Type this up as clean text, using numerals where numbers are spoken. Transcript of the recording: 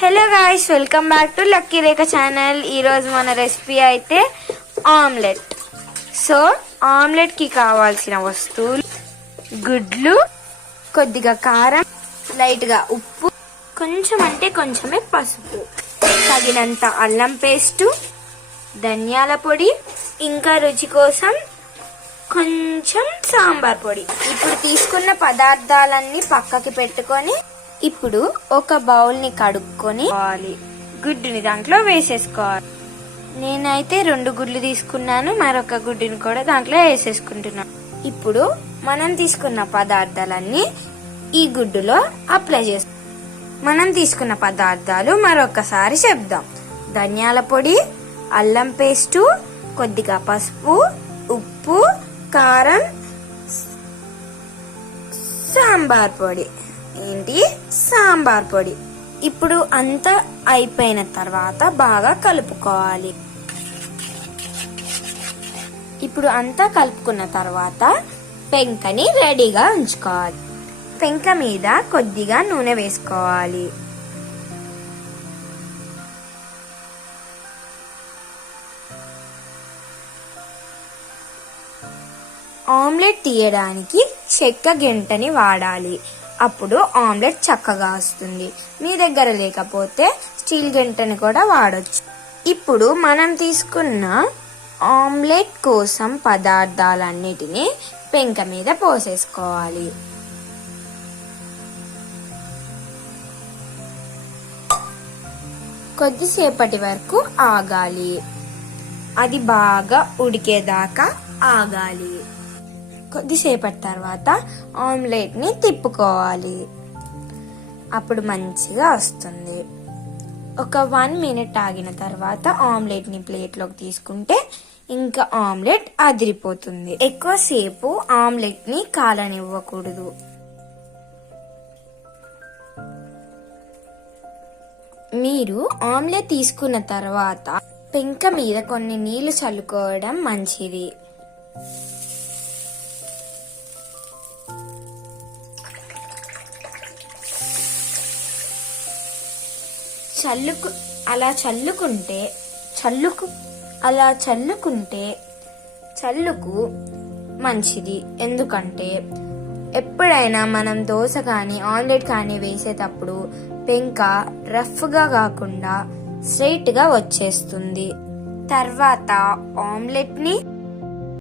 Hello guys, welcome back to lucky Rekha channel. ఈరోజు మన recipe అయితే ఆమ్లెట్. సో ఆమ్లెట్కి కావాల్సిన వస్తువులు: గుడ్లు, కొద్దిగా కారం, లైట్గా ఉప్పు, కొంచెం అంటే కొంచెమే పసుపు, తగినంత అల్లం పేస్టు, ధనియాల పొడి, ఇంకా రుచి కోసం కొంచెం సాంబార్ పొడి. ఇప్పుడు తీసుకున్న పదార్థాలన్నీ పక్కకి పెట్టుకొని ఇప్పుడు ఒక బౌల్ని కడుక్కొని గుడ్డుని దాంట్లో వేసేసుకోవాలి. నేనైతే 2 గుడ్లు తీసుకున్నాను, మరొక గుడ్డుని కూడా దాంట్లో వేసేసుకుంటున్నాను. ఇప్పుడు మనం తీసుకున్న పదార్థాలన్నీ ఈ గుడ్డులో అప్లై చేస్తాం. మనం తీసుకున్న పదార్థాలు మరొకసారి చెప్దాం: ధనియాల పొడి, అల్లం పేస్టు, కొద్దిగా పసుపు, ఉప్పు, కారం, సాంబార్ పొడి. సాంబార్ పొడి. ఇప్పుడు అంతా అయిపోయిన తర్వాత బాగా కలుపుకోవాలి. ఇప్పుడు అంతా కలుపుకున్న తర్వాత పెంకని రెడీగా ఉంచుకోవాలి. పెంక మీద కొద్దిగా నూనె వేసుకోవాలి. ఆమ్లెట్ తీయడానికి చెక్క గెంటని వాడాలి. అప్పుడు ఆమ్లెట్ చక్కగా వస్తుంది. మీ దగ్గర లేకపోతే స్టీల్ గెంటని కూడా వాడొచ్చు. ఇప్పుడు మనం తీసుకున్న ఆమ్లెట్ కోసం పదార్థాలన్నిటినీ పెంక మీద పోసేసుకోవాలి. కొద్దిసేపటి వరకు ఆగాలి. అది బాగా ఉడికేదాకా ఆగాలి. కొద్దిసేపటి తర్వాత ఆమ్లెట్ ని తిప్పుకోవాలి. అప్పుడు మంచిగా వస్తుంది. ఒక 1 మినిట్ ఆగిన తర్వాత ఆమ్లెట్ ని ప్లేట్లోకి తీసుకుంటే ఇంకా ఆమ్లెట్ అదిరిపోతుంది. ఎక్కువసేపు ఆమ్లెట్ ని కాలనివ్వకూడదు. మీరు ఆమ్లెట్ తీసుకున్న తర్వాత పెంక మీద కొన్ని నీళ్లు చల్లుకోవడం మంచిది. అలా చల్లుకు మంచిది. ఎందుకంటే ఎప్పుడైనా మనం దోశ కానీ ఆమ్లెట్ కానీ వేసేటప్పుడు పెంక రఫ్గా కాకుండా స్ట్రైట్ గా వచ్చేస్తుంది. తర్వాత ఆమ్లెట్ ని